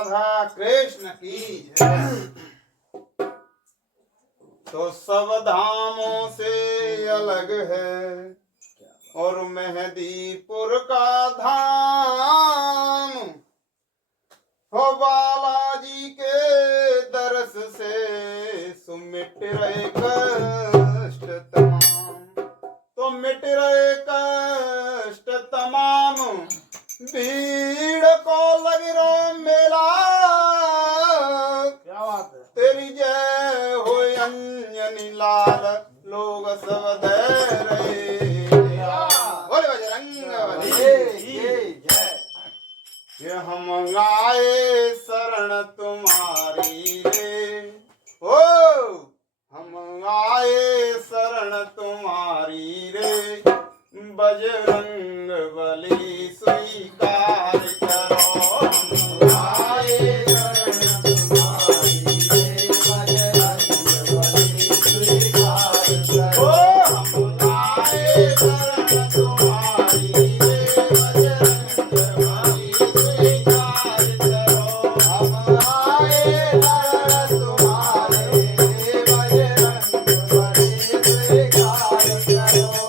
राधा कृष्ण की जय। तो सब धामों से अलग है और मेहदीपुर का धाम हो बालाजी के दरस से सुमिट रहे कष्ट तमाम। तो मिट रहे कष्ट तमाम भीड़ को लग रो मेला। क्या बात है। तेरी जय हो अंजनी लाल लोग सब दे रहे। बोले बजरंग जय। ये हम आए शरण तुम्हारी रे ओ हम आए शरण तुम्हारी रे बजरंग बली स्वीकार करो। हम आए शरण तुम्हारी रे बजरंग बली स्वीकार करो। हम आए शरण तुम्हारी रे बजरंग बली स्वीकार करो। हम आए शरण तुम्हारे रे बजरंग बली स्वीकार करो।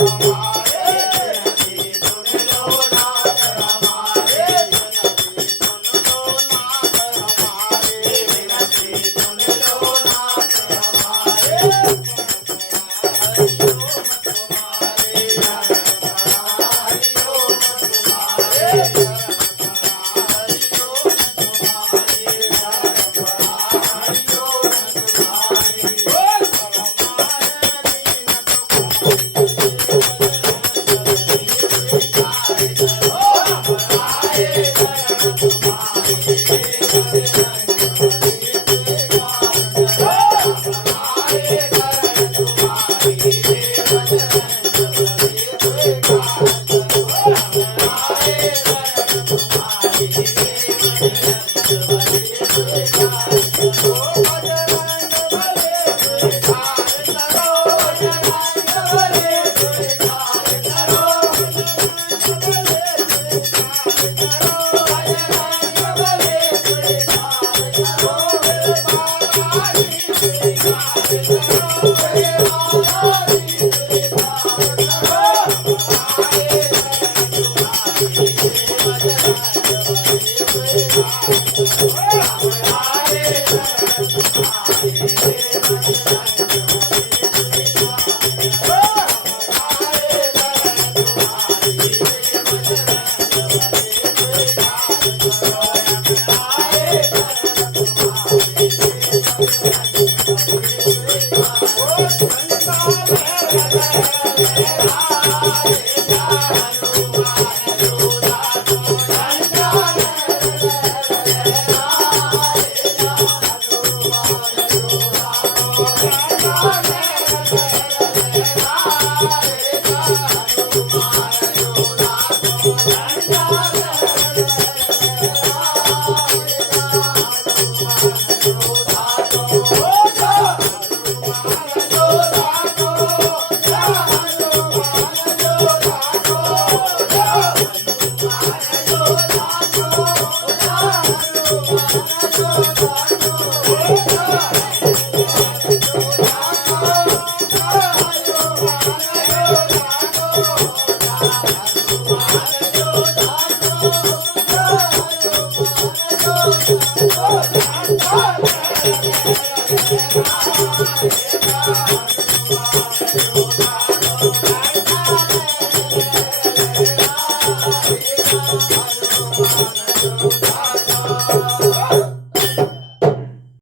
Oh,